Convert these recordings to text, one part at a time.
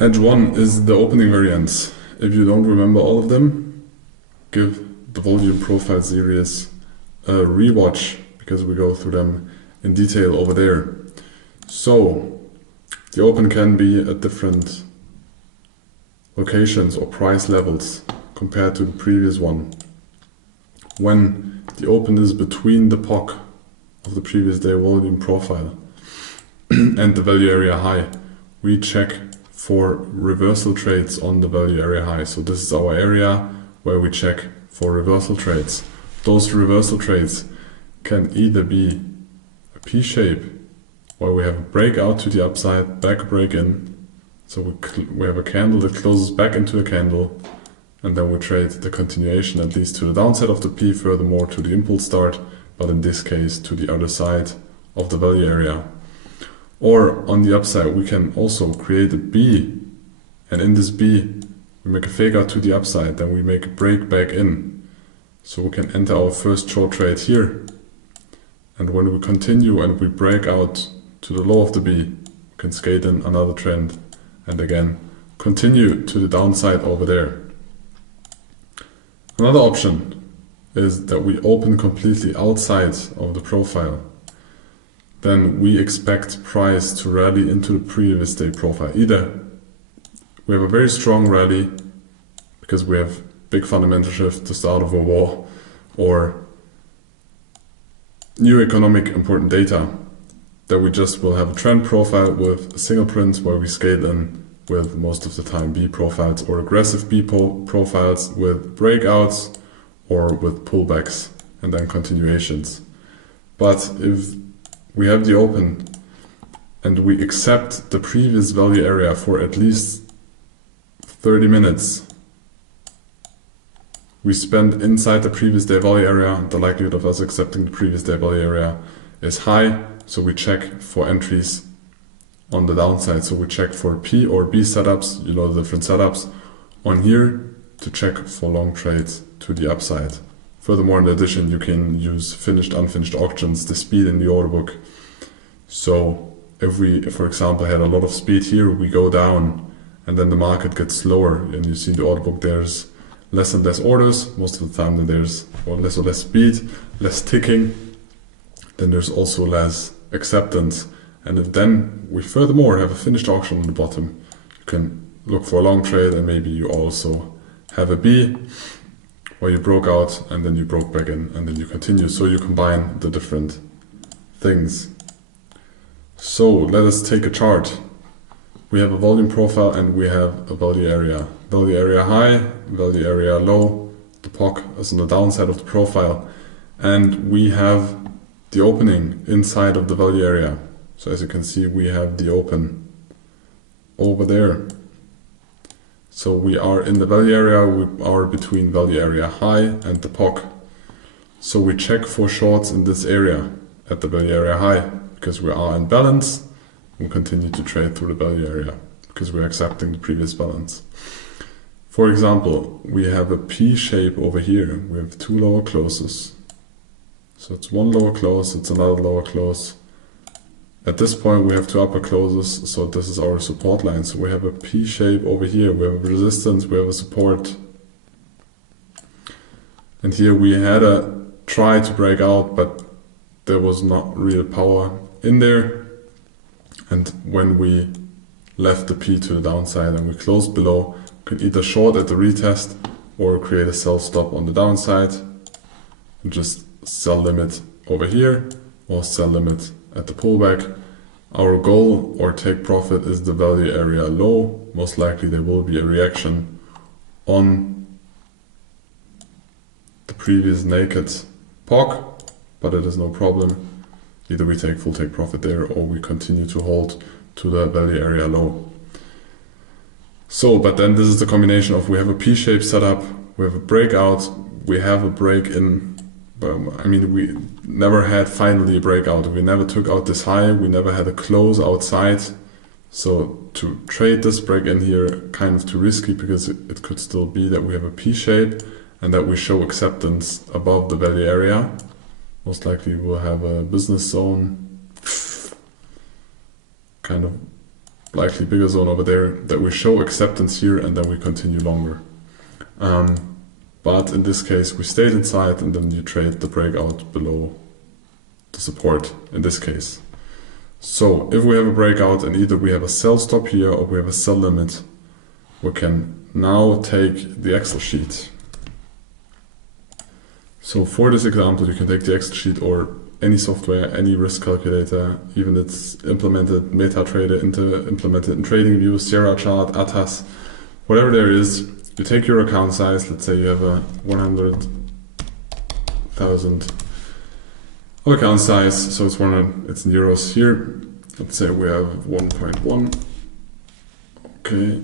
Edge 1 is the opening variance. If you don't remember all of them, give the volume profile series a rewatch because we go through them in detail over there. So the open can be at different locations or price levels compared to the previous one. When the open is between the POC of the previous day volume profile and the value area high, we check for reversal trades on the value area high. So this is our area where we check for reversal trades. Those reversal trades can either be a P shape where we have a breakout to the upside, back break in. So we have a candle that closes back into a candle, and then we trade the continuation at least to the downside of the P, furthermore to the impulse start, but in this case to the other side of the value area. Or on the upside, we can also create a B, and in this B we make a fake out to the upside, then we make a break back in. So we can enter our first short trade here, and when we continue and we break out to the low of the B, we can skate in another trend and again continue to the downside over there. Another option is that we open completely outside of the profile. Then we expect price to rally into the previous day profile. Either we have a very strong rally because we have big fundamental shift, the start of a war, or new economic important data, that we just will have a trend profile with a single print where we scale in with most of the time B profiles, or aggressive B profiles with breakouts or with pullbacks and then continuations. But if we have the open and we accept the previous value area for at least 30 minutes, we spend inside the previous day value area, the likelihood of us accepting the previous day value area is high, so we check for entries on the downside. So we check for P or B setups, you know the different setups, on here to check for long trades to the upside. Furthermore, in addition, you can use finished, unfinished auctions, the speed in the order book. So if we, for example, had a lot of speed here, we go down and then the market gets slower, and you see the order book, there's less and less orders. Most of the time there's less speed, less ticking, then there's also less acceptance. And if then we furthermore have a finished auction on the bottom, you can look for a long trade, and maybe you also have a B where you broke out and then you broke back in and then you continue. So you combine the different things. So let us take a chart. We have a volume profile and we have a value area. Value area high, value area low. The POC is on the downside of the profile. And we have the opening inside of the value area. So as you can see, we have the open over there. So we are in the value area, we are between value area high and the POC. So we check for shorts in this area at the value area high because we are in balance. We continue to trade through the value area because we're accepting the previous balance. For example, we have a P shape over here. We have two lower closes. So it's one lower close, it's another lower close. At this point we have two upper closes, so this is our support line. So we have a P shape over here, we have a resistance, we have a support. And here we had a try to break out, but there was not real power in there. And when we left the P to the downside and we closed below, we can either short at the retest or create a sell stop on the downside and just sell limit over here or sell limit at the pullback. Our goal or take profit is the value area low. Most likely there will be a reaction on the previous naked POC, but it is no problem. Either we take full take profit there or we continue to hold to the value area low. So, but then this is the combination of we have a P-shaped setup, we have a breakout, we have a break in. I mean, we never had finally a breakout. We never took out this high. We never had a close outside. So to trade this break in here, kind of too risky because it could still be that we have a P shape and that we show acceptance above the value area. Most likely we'll have a business zone kind of likely bigger zone over there, that we show acceptance here and then we continue longer. But in this case, we stayed inside and then you trade the breakout below the support in this case. So if we have a breakout and either we have a sell stop here or we have a sell limit, we can now take the Excel sheet. So for this example, you can take the Excel sheet or any software, any risk calculator, even it's implemented MetaTrader, implemented in TradingView, Sierra Chart, ATAS, whatever there is. You take your account size, let's say you have a 100,000 account size, so it's it's in euros here. Let's say we have 1.1. Okay.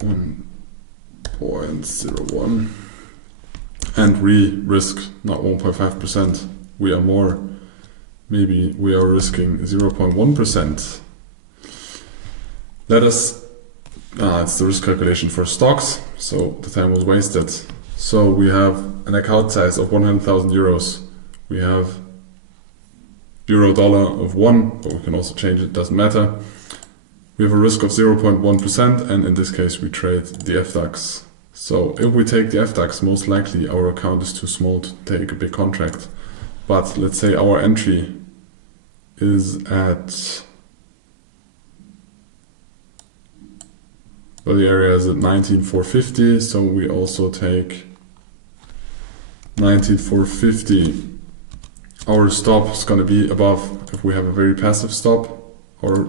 1.01. And we risk not 1.5%, we are more. Maybe we are risking 0.1%. Let us, it's the risk calculation for stocks, so the time was wasted. So we have an account size of 100,000 euros. We have euro dollar of 1, but we can also change it, doesn't matter. We have a risk of 0.1%, and in this case we trade the FDAX. So if we take the FDAX, most likely our account is too small to take a big contract. But let's say our entry is at, well, the area is at 19,450, so we also take 19,450. Our stop is going to be above, if we have a very passive stop, our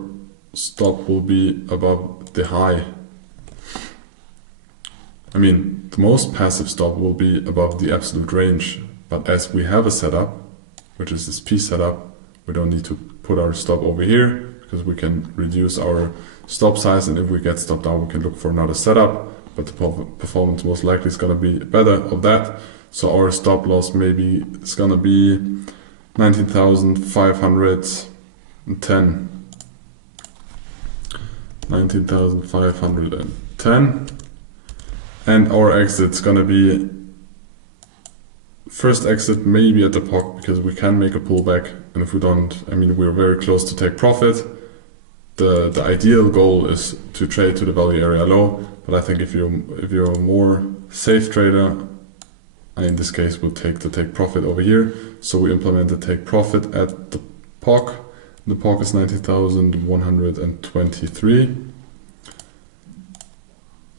stop will be above the high. I mean, the most passive stop will be above the absolute range, but as we have a setup, which is this P setup, we don't need to put our stop over here because we can reduce our stop size, and if we get stopped out, we can look for another setup, but the performance most likely is going to be better of that. So our stop loss maybe is going to be 19,510. 19,510. And our exit's gonna be first exit maybe at the POC because we can make a pullback, and if we don't, I mean, we're very close to take profit. The ideal goal is to trade to the value area low, but I think if you're a more safe trader, in this case we'll take profit over here. So we implement the take profit at the POC. The POC is 90,123.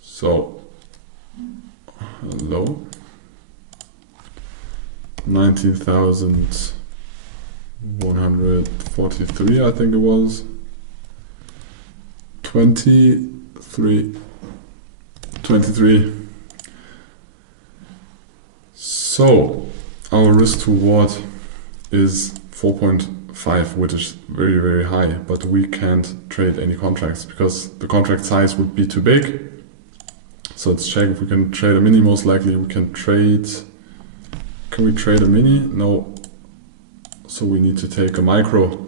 So low 19,143, I think it was 23. So our risk to reward is 4.5, which is very, very high, but we can't trade any contracts because the contract size would be too big. So let's check if we can trade a mini. Most likely we can trade. Can we trade a mini? No. So we need to take a micro.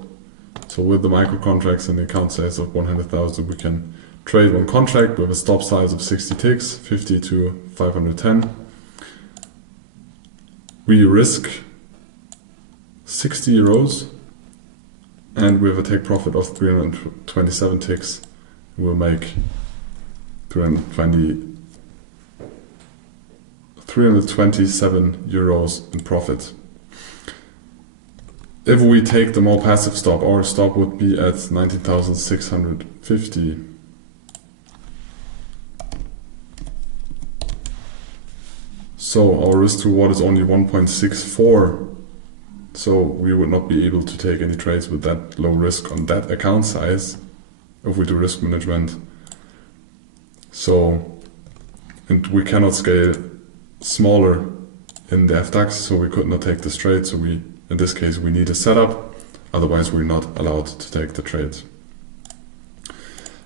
So with the micro contracts and the account size of 100,000, we can trade one contract with a stop size of 60 ticks, 50 to 510. We risk 60 euros and we have a take profit of 327 ticks. We'll make 327 euros in profit. If we take the more passive stop, our stop would be at 19,650. So our risk to reward is only 1.64. So we would not be able to take any trades with that low risk on that account size if we do risk management. So, and we cannot scale smaller in the FDAX, so we could not take this trade. So we, in this case, we need a setup, otherwise we're not allowed to take the trade.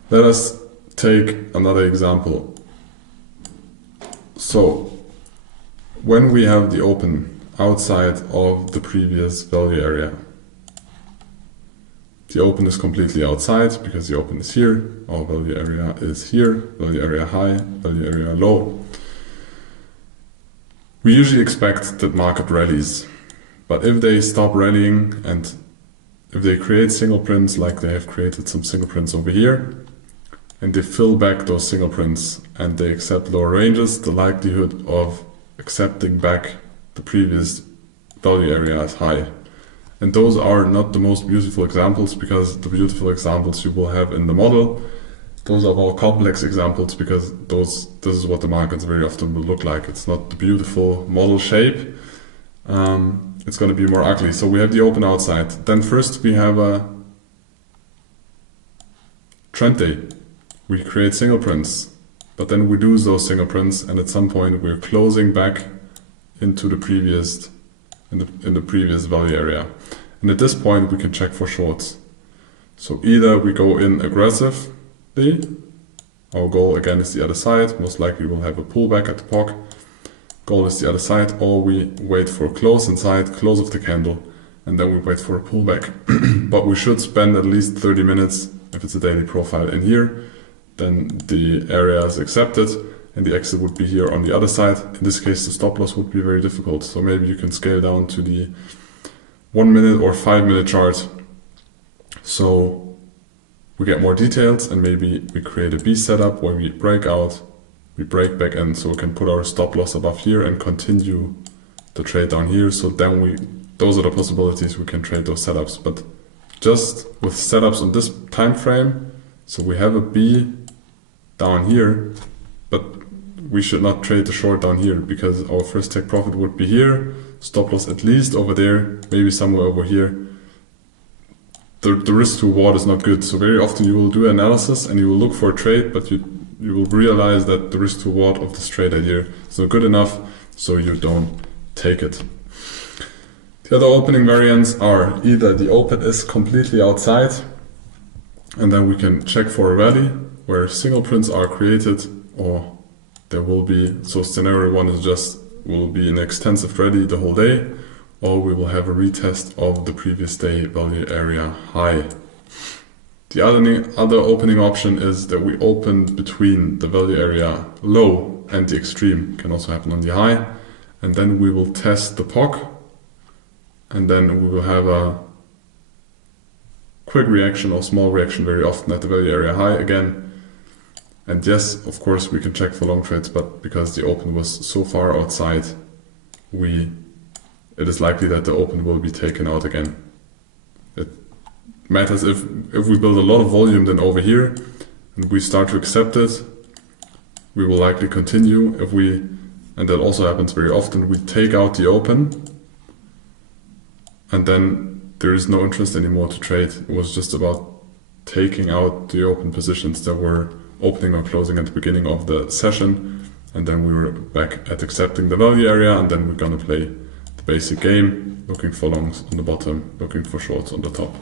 Let us take another example. So, when we have the open outside of the previous value area, the open is completely outside because the open is here, our value area is here, value area high, value area low. We usually expect that market rallies, but if they stop rallying and if they create single prints, like they have created some single prints over here, and they fill back those single prints and they accept lower ranges, the likelihood of accepting back the previous value area is high. And those are not the most beautiful examples, because the beautiful examples you will have in the model. Those are more complex examples, because this is what the markets very often will look like. It's not the beautiful model shape. It's going to be more ugly. So we have the open outside. Then first we have a trend day. We create single prints, but then we lose those single prints, and at some point we're closing back into the previous in the previous value area. And at this point we can check for shorts. So either we go in aggressively, our goal again is the other side, most likely we'll have a pullback at the POC, goal is the other side, or we wait for a close inside, close of the candle, and then we wait for a pullback. But we should spend at least 30 minutes, if it's a daily profile, in here, then the area is accepted, and the exit would be here on the other side. In this case, the stop loss would be very difficult. So maybe you can scale down to the 1 minute or 5 minute chart. So we get more details, and maybe we create a B setup where we break out, we break back in, so we can put our stop loss above here and continue the trade down here. So then those are the possibilities we can trade those setups. But just with setups on this time frame, so we have a B down here, but we should not trade the short down here, because our first take profit would be here, stop loss at least over there, maybe somewhere over here. The risk to reward is not good. So very often you will do analysis and you will look for a trade, but you will realize that the risk to reward of this trade idea is not good enough, so you don't take it. The other opening variants are either the open is completely outside, and then we can check for a rally where single prints are created, or there will be, so scenario one is just will be an extensive rally the whole day, or we will have a retest of the previous day value area high. The other opening option is that we open between the value area low and the extreme, can also happen on the high, and then we will test the POC, and then we will have a quick reaction or small reaction very often at the value area high again. And yes, of course, we can check for long trades, but because the open was so far outside, it is likely that the open will be taken out again. It matters if we build a lot of volume then over here and we start to accept it, we will likely continue. And that also happens very often, we take out the open and then there is no interest anymore to trade. It was just about taking out the open positions that were opening or closing at the beginning of the session, and then we were back at accepting the value area, and then we're gonna play the basic game, looking for longs on the bottom, looking for shorts on the top.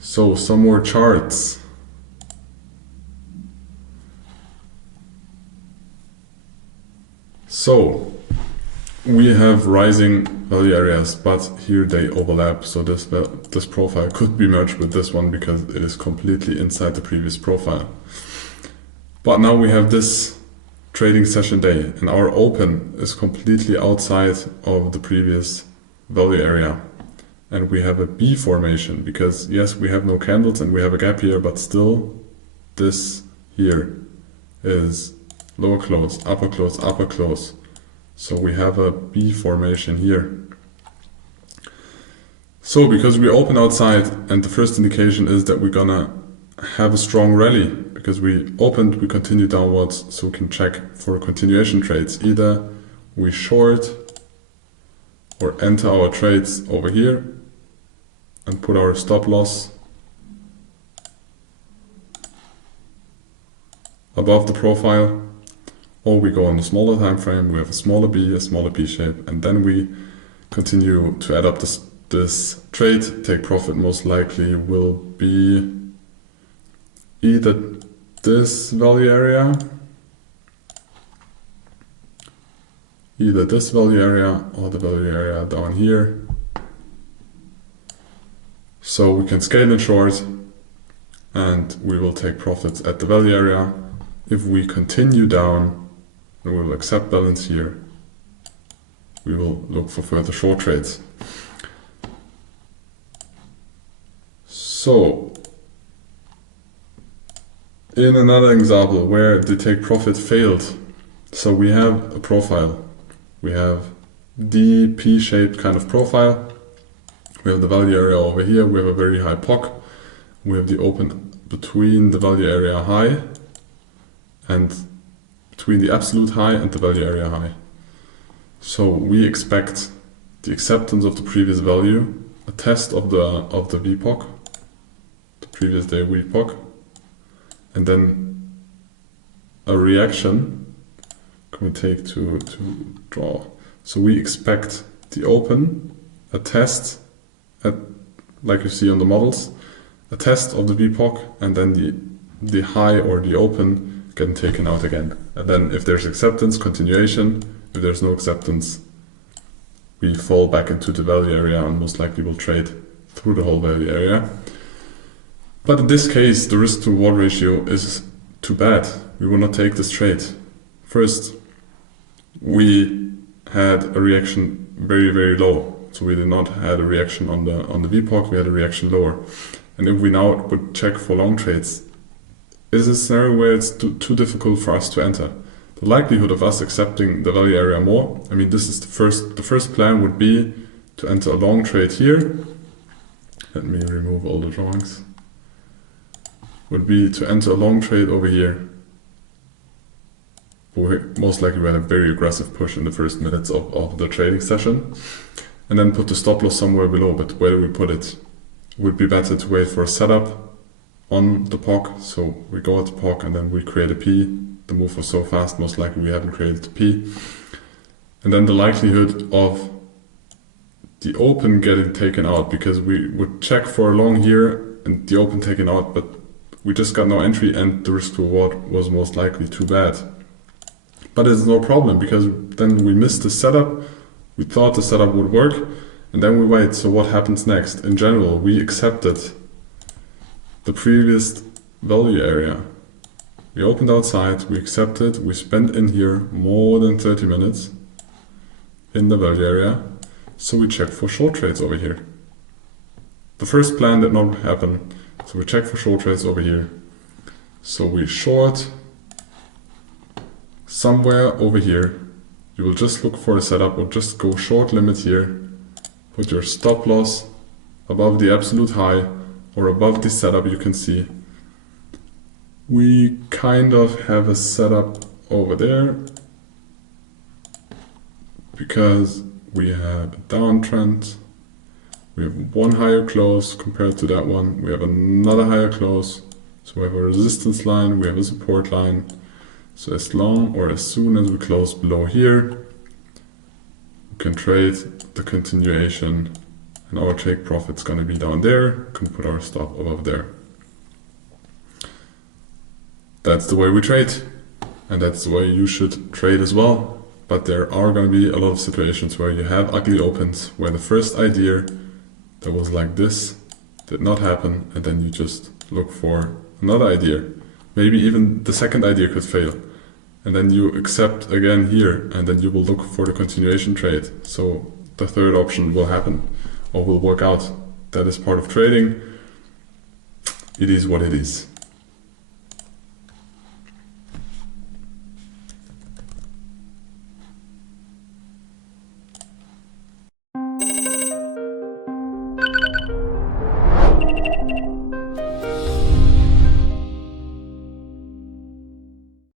So some more charts. So we have rising value areas, but here they overlap. So this profile could be merged with this one because it is completely inside the previous profile. But now we have this trading session day and our open is completely outside of the previous value area. And we have a B formation because yes, we have no candles and we have a gap here, but still this here is lower close, upper close, upper close. So we have a B formation here. So because we open outside and the first indication is that we're gonna have a strong rally because we opened, we continue downwards, so we can check for continuation trades. Either we short or enter our trades over here and put our stop loss above the profile, or we go on a smaller time frame, we have a smaller B shape, and then we continue to add up this trade. Take profit most likely will be either this value area, or the value area down here. So we can scale in short and we will take profits at the value area. If we continue down, we will accept balance here. We will look for further short trades. So, in another example where the take profit failed, so we have a profile. We have the P-shaped kind of profile. We have the value area over here. We have a very high POC. We have the open between the value area high and between the absolute high and the value area high. So we expect the acceptance of the previous value, a test of the VPOC, the previous day VPOC, and then a reaction. Can we take to draw? So we expect the open, a test, like you see on the models, a test of the VPOC, and then the high or the open getting taken out again. And then if there's acceptance, continuation. If there's no acceptance, we fall back into the value area and most likely will trade through the whole value area. But in this case, the risk to reward ratio is too bad. We will not take this trade. First, we had a reaction very, very low. So we did not have a reaction on the VPOC, we had a reaction lower. And if we now would check for long trades, is a scenario where it's too difficult for us to enter. The likelihood of us accepting the value area more, I mean, this is the first plan would be to enter a long trade here. Let me remove all the drawings. Would be to enter a long trade over here. Most likely we had a very aggressive push in the first minutes of the trading session. And then put the stop loss somewhere below, but where do we put it? It would be better to wait for a setup on the POC. So we go at the POC and then we create a P. The move was so fast, most likely we haven't created a P. And then the likelihood of the open getting taken out, because we would check for a long here and the open taken out, but we just got no entry and the risk to reward was most likely too bad. But it's no problem, because then we missed the setup. We thought the setup would work and then we wait. So what happens next? In general, we accepted the previous value area. We opened outside, we accepted, we spent in here more than 30 minutes in the value area. So we check for short trades over here. The first plan did not happen. So we check for short trades over here. So we short somewhere over here. You will just look for a setup or just go short limit here. Put your stop loss above the absolute high or above the setup. You can see we kind of have a setup over there because we have a downtrend. We have one higher close compared to that one. We have another higher close. So we have a resistance line, we have a support line. So as long or as soon as we close below here, we can trade the continuation and our take profit's going to be down there. We can put our stop above there. That's the way we trade, and that's the way you should trade as well. But there are going to be a lot of situations where you have ugly opens, where the first idea that was like this did not happen, and then you just look for another idea. Maybe even the second idea could fail. And then you accept again here, and then you will look for the continuation trade. So the third option will happen or will work out. That is part of trading. It is what it is.